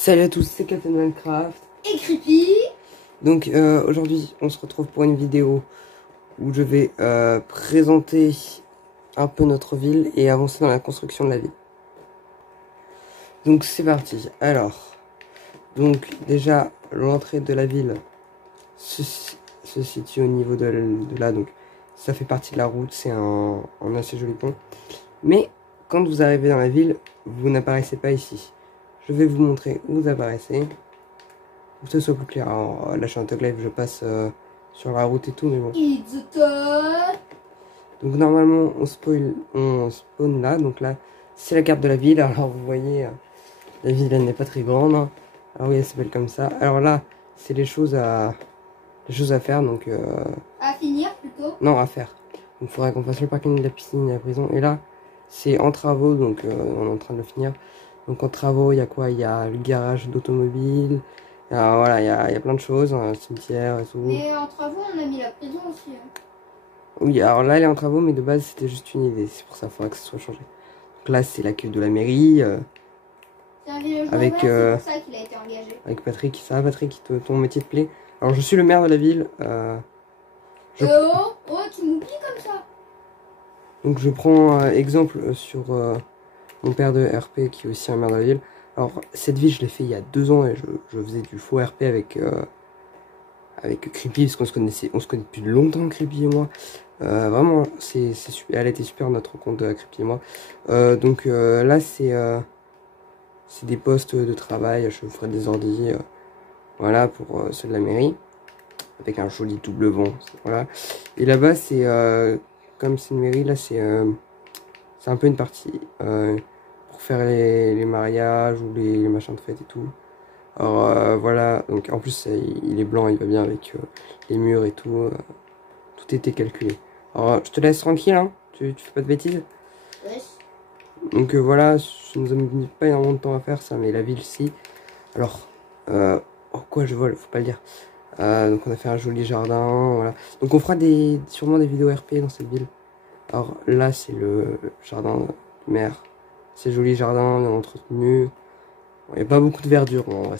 Salut à tous, c'est Captain Minecraft et Creepy. Donc aujourd'hui on se retrouve pour une vidéo où je vais présenter un peu notre ville et avancer dans la construction de la ville. Donc c'est parti. Alors, donc déjà l'entrée de la ville se situe au niveau de là, donc ça fait partie de la route, c'est un assez joli pont. Mais quand vous arrivez dans la ville, vous n'apparaissez pas ici. Je vais vous montrer où vous apparaissez, pour que ce soit plus clair. Alors là je suis en toggle live, je passe sur la route et tout, mais bon. Donc normalement on spawn là, donc là c'est la carte de la ville. Alors vous voyez, la ville elle n'est pas très grande. Alors oui, elle s'appelle comme ça. Alors là c'est les choses à faire, donc à finir plutôt. Non, à faire. Donc il faudra qu'on fasse le parking de la piscine et la prison. Et là c'est en travaux, donc on est en train de le finir. Donc en travaux, il y a quoi? Il y a le garage d'automobile, voilà, il y a plein de choses, un cimetière et tout. Mais en travaux, on a mis la prison aussi. Hein. Oui, alors là, elle est en travaux, mais de base, c'était juste une idée. C'est pour ça qu'il faudra que ça soit changé. Donc là, c'est l'accueil de la mairie. C'est un villageois, avec, c'est pour ça qu'il a été engagé. Avec Patrick. Ça va, Patrick, ton métier te plaît? Alors, je suis le maire de la ville. Tu m'oublies comme ça. Donc, je prends exemple sur mon père de RP, qui est aussi un maire de la ville. Alors, cette ville, je l'ai fait il y a 2 ans et je faisais du faux RP avec Creepy, parce qu'on se connaissait depuis longtemps, Creepy et moi. Vraiment, c'est super, elle a été super notre rencontre, Creepy et moi. Donc là, c'est des postes de travail, je ferai des ordis, voilà, pour ceux de la mairie, avec un joli double vent, voilà. Et là-bas, c'est, comme c'est une mairie, là, c'est un peu une partie pour faire les mariages ou les machins de fête et tout. Alors voilà, donc en plus il est blanc, il va bien avec les murs et tout, tout était calculé. Alors je te laisse tranquille, hein, tu fais pas de bêtises. Oui. Donc voilà, ça nous a mis pas énormément de temps à faire ça, mais la ville si. Alors, oh quoi je vole, faut pas le dire. Donc on a fait un joli jardin, voilà. Donc on fera sûrement des vidéos RP dans cette ville. Alors là c'est le jardin du maire, c'est joli jardin, bien entretenu. Il n'y a pas beaucoup de verdure. Bon,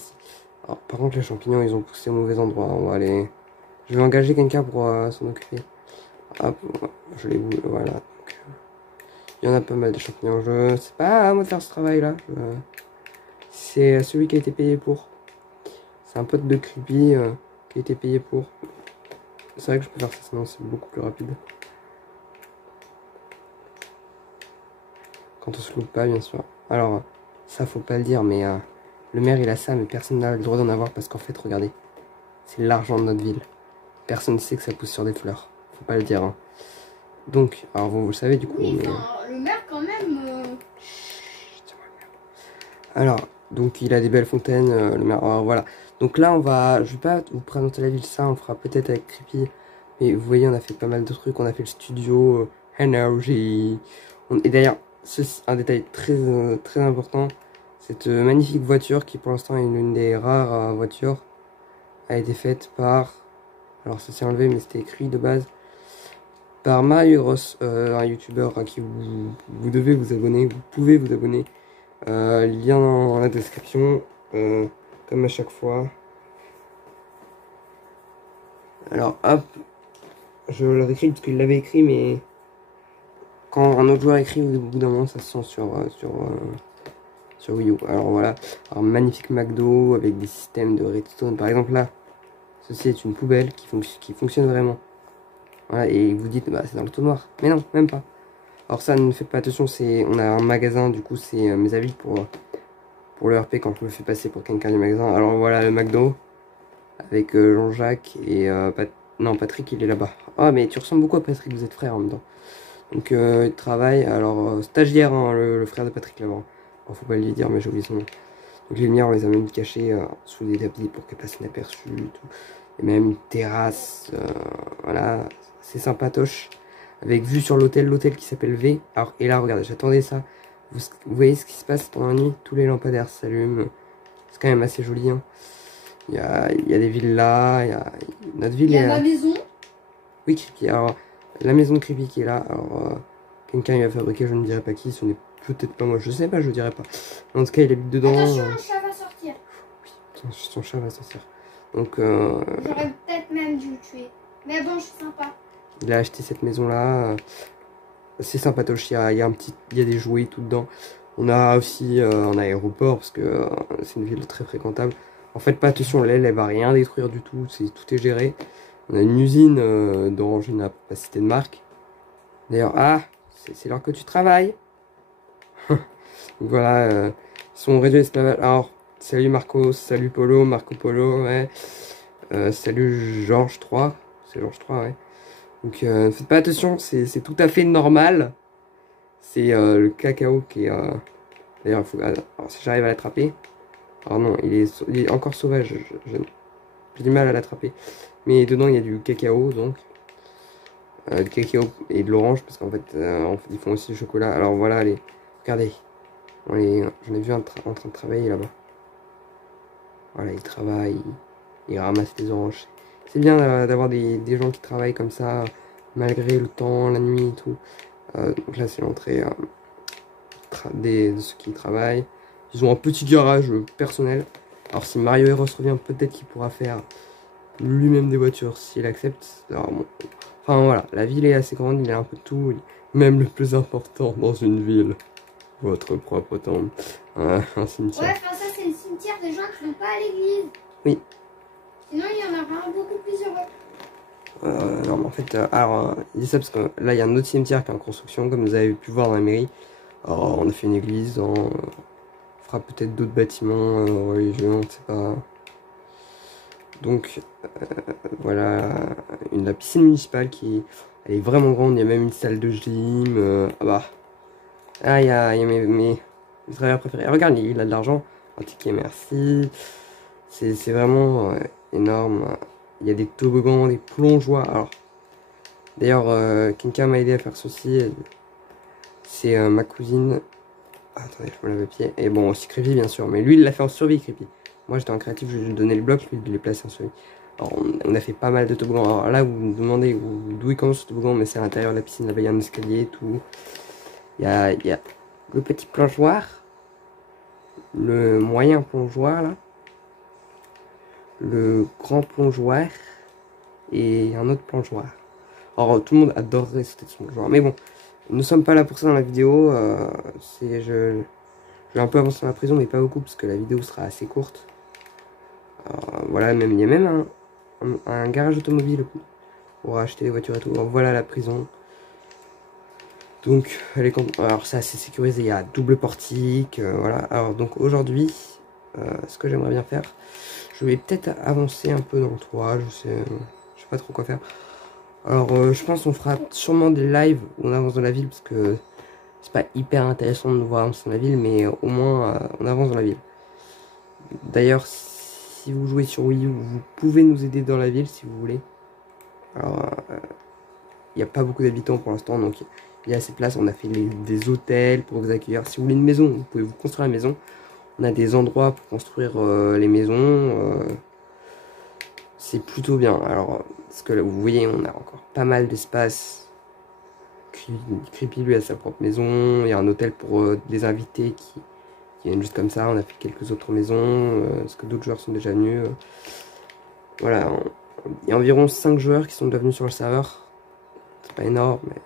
alors, par contre, les champignons, ils ont poussé au mauvais endroit. On va aller... Je vais engager quelqu'un pour s'en occuper. Hop, je les boule, voilà. Donc, il y en a pas mal de champignons. C'est pas à moi de faire ce travail-là. C'est celui qui a été payé pour. C'est un pote de Creepy qui a été payé pour. C'est vrai que je peux faire ça, sinon c'est beaucoup plus rapide. Quand on se loupe pas, bien sûr. Alors... ça faut pas le dire, mais le maire il a ça, mais personne n'a le droit d'en avoir parce qu'en fait, regardez, c'est l'argent de notre ville. Personne ne sait que ça pousse sur des fleurs. Faut pas le dire. Hein. Donc, alors vous le savez du coup. Oui, mais... le maire quand même. Alors, donc il a des belles fontaines, le maire. Alors, voilà. Donc là, je vais pas vous présenter la ville, ça on le fera peut-être avec Creepy. Mais vous voyez, on a fait pas mal de trucs. On a fait le studio, Energy. Et d'ailleurs, un détail très important, cette magnifique voiture qui pour l'instant est l'une des rares voitures a été faite par, alors ça s'est enlevé mais c'était écrit de base, par Mario un youtubeur à qui vous devez vous abonner, vous pouvez vous abonner, lien dans la description, comme à chaque fois. Alors hop, je le réécris parce qu'il l'avait écrit, mais quand un autre joueur écrit, au bout d'un moment, ça se sent sur Wii U. Alors voilà, alors magnifique McDo avec des systèmes de redstone. Par exemple là, ceci est une poubelle qui fonctionne vraiment. Voilà, et vous dites, bah c'est dans le tout noir. Mais non, même pas. Alors ça, ne faites pas attention, on a un magasin, du coup c'est mes avis pour le RP quand je me fais passer pour quelqu'un du magasin. Alors voilà le McDo, avec Jean-Jacques et non, Patrick il est là-bas. Ah mais tu ressembles beaucoup à Patrick, vous êtes frères en même temps. Donc il travaille, alors stagiaire, hein, le frère de Patrick là-bas. Bon, faut pas lui dire, mais j'ai oublié son nom. Donc les lumières, on les a même cachées sous des tapis pour qu'elles passent inaperçues et tout. Et même une terrasse, voilà, c'est sympatoche. Avec vue sur l'hôtel qui s'appelle V. Alors, et là, regardez, j'attendais ça. Vous voyez ce qui se passe pendant la nuit? Tous les lampadaires s'allument. C'est quand même assez joli. Hein. Il y a des villas, notre ville. Il y a ma maison. Oui, Creepy. Alors, la maison de Creepy qui est là. Alors, quelqu'un il a fabriqué, je ne dirais pas qui. Ce n'est peut-être pas moi, je sais pas, je dirais pas. En tout cas, il habite dedans. Attention, un chat va sortir. son chat va s'en sortir. Donc J'aurais peut-être même dû le tuer. Mais bon, je suis sympa. il a acheté cette maison là. C'est sympatoche, il y a des jouets tout dedans. On a aussi un aéroport parce que c'est une ville très fréquentable. En fait, pas attention, elle va rien détruire du tout, tout est géré. On a une usine d'Orange, on n'a pas cité de marque. D'ailleurs, c'est l'heure que tu travailles. Donc voilà, ils sont réduits à l'esclavage. Alors, salut Marco, salut Polo, Marco Polo, ouais. Salut Georges 3, c'est Georges 3, ouais. Donc faites pas attention, c'est tout à fait normal. C'est le cacao qui est... D'ailleurs, alors, si j'arrive à l'attraper... Alors non, il est encore sauvage, j'ai du mal à l'attraper. Mais dedans, il y a du cacao, donc. Du cacao et de l'orange, parce qu'en fait, ils font aussi du chocolat. Alors voilà, regardez. J'en ai vu en train de travailler là-bas. Voilà, il travaille, il ramasse des oranges. C'est bien d'avoir des gens qui travaillent comme ça, malgré le temps, la nuit et tout. Donc là, c'est l'entrée de ceux qui travaillent. Ils ont un petit garage personnel. Alors si Mario Heroes revient, peut-être qu'il pourra faire lui-même des voitures s'il accepte. Alors, bon. Enfin voilà, la ville est assez grande, il y a un peu de tout. Même le plus important dans une ville. Votre propre tombe. Un cimetière. Ouais, enfin ça c'est le cimetière des gens qui vont pas à l'église. Oui. Sinon il y en aura un beaucoup plus heureux. Non mais en fait, il dit ça parce que là il y a un autre cimetière qui est en construction, comme vous avez pu voir dans la mairie. Alors, on a fait une église, on fera peut-être d'autres bâtiments religieux, on ne sait pas. Donc voilà, la piscine municipale elle est vraiment grande, il y a même une salle de gym. Il y a mes travailleurs préférés. Regarde, il a de l'argent. Un ticket, merci. C'est vraiment énorme. Il y a des toboggans, des plongeoires. Alors, d'ailleurs, quelqu'un m'a aidé à faire ceci. C'est ma cousine. Attendez, je me lave les pieds. Et bon, aussi Creepy, bien sûr. Mais lui, il l'a fait en survie, Creepy. Moi, j'étais en créatif, je lui ai donné le bloc, lui, il les place en survie. Alors, on a fait pas mal de toboggans. Alors là, vous me demandez d'où il commence ce toboggan, mais c'est à l'intérieur de la piscine. Là-bas, il y a un escalier et tout. Il y a le petit plongeoir. Le moyen plongeoir, là. Le grand plongeoir. Et un autre plongeoir. Alors, tout le monde adorerait ce plongeoir. Mais bon, nous sommes pas là pour ça dans la vidéo. Je vais un peu avancer dans la prison, mais pas beaucoup, parce que la vidéo sera assez courte. Voilà, il y a même un garage automobile pour acheter des voitures et tout. Alors, voilà la prison. Donc, alors c'est assez sécurisé, il y a double portique, voilà. Alors donc aujourd'hui, ce que j'aimerais bien faire, je vais peut-être avancer un peu dans le toit, je sais pas trop quoi faire. Alors je pense qu'on fera sûrement des lives où on avance dans la ville, parce que c'est pas hyper intéressant de nous voir avancer dans la ville, mais au moins on avance dans la ville. D'ailleurs, si vous jouez sur Wii U, vous pouvez nous aider dans la ville si vous voulez. Alors, il n'y a pas beaucoup d'habitants pour l'instant, donc il y a assez de place. On a fait des hôtels pour vous accueillir. Si vous voulez une maison, vous pouvez vous construire la maison. On a des endroits pour construire les maisons. C'est plutôt bien. Alors, parce que là, vous voyez, on a encore pas mal d'espace. Creepy, lui, a sa propre maison. Il y a un hôtel pour des invités qui viennent juste comme ça. On a fait quelques autres maisons, parce que d'autres joueurs sont déjà venus. Voilà, il y a environ 5 joueurs qui sont déjà venus sur le serveur. C'est pas énorme, mais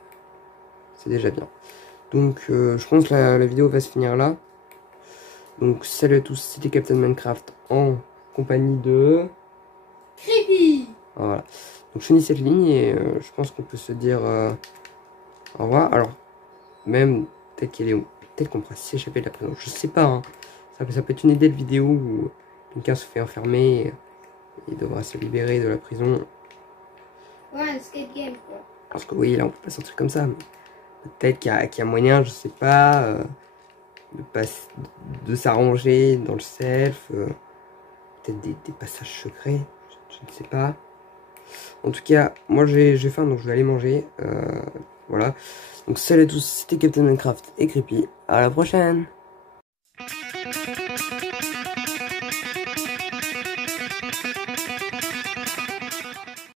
c'est déjà bien. Donc je pense que la vidéo va se finir là. Donc salut à tous, c'était Captain Minecraft en compagnie de... Creepy. Voilà. Donc je finis cette ligne et je pense qu'on peut se dire au revoir. Alors, même peut-être qu'on pourra s'échapper de la prison. Je sais pas, hein. Ça peut être une idée de vidéo où quelqu'un se fait enfermer et devra se libérer de la prison. Ouais, un skate game quoi. Parce que oui, là on peut pas sortir comme ça, mais peut-être qu'il y a moyen, je sais pas, de s'arranger dans le self, peut-être des passages secrets, je ne sais pas. En tout cas, moi j'ai faim, donc je vais aller manger, voilà. Donc salut à tous, c'était Captain Minecraft et Creepy, à la prochaine.